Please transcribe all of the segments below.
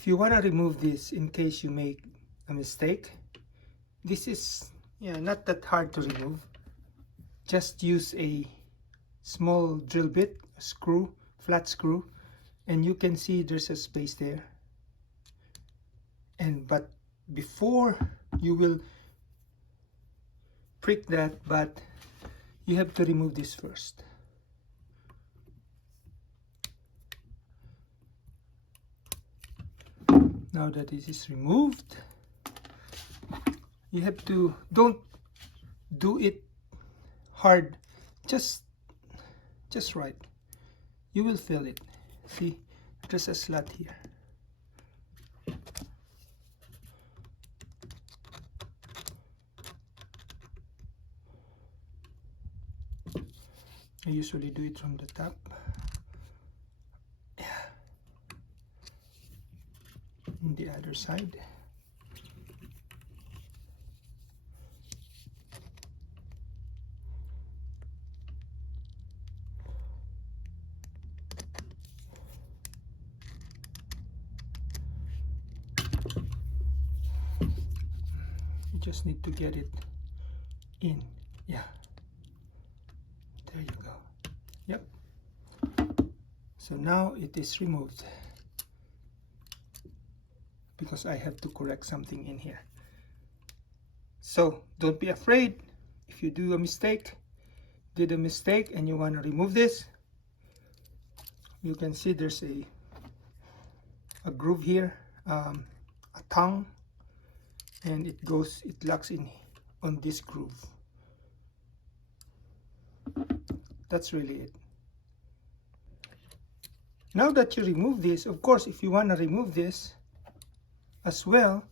if you want to remove this in case you make a mistake, this is not that hard to remove. Just use a small drill bit, a screw, flat screw, and you can see there's a space there. But before you will prick that, but you have to remove this first. Now that this is removed, you have to, don't do it hard, just right. You will feel it. See, there's a slot here. I usually do it from the top. And the other side. You just need to get it in. Yeah. There you go. Yep. So now it is removed, because I have to correct something in here. So don't be afraid. If you do a mistake, did a mistake and you want to remove this, you can see there's a groove here, a tongue, and it locks in on this groove. That's really it. Now that you remove this, of course, if you want to remove this as well,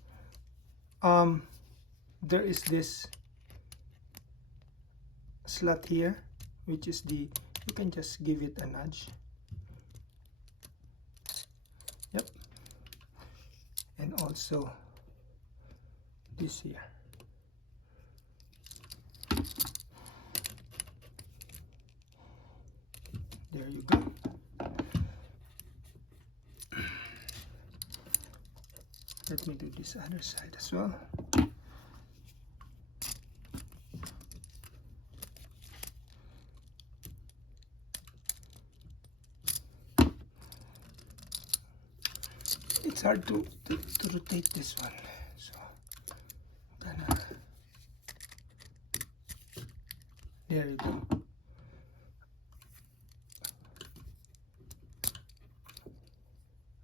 there is this slot here, which is you can just give it a nudge. Yep. And also this here. There you go. Let me do this other side as well. It's hard to rotate this one, so there you go.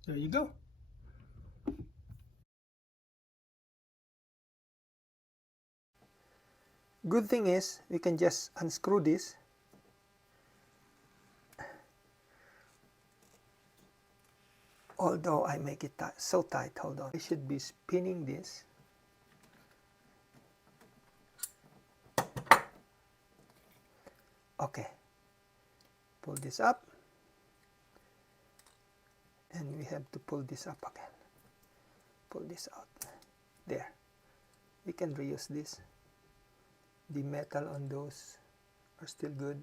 There you go. Good thing is we can just unscrew this. Although I make it so tight, hold on. I should be spinning this. Okay. Pull this up. And we have to pull this up again. Pull this out. There. We can reuse this. The metal on those are still good.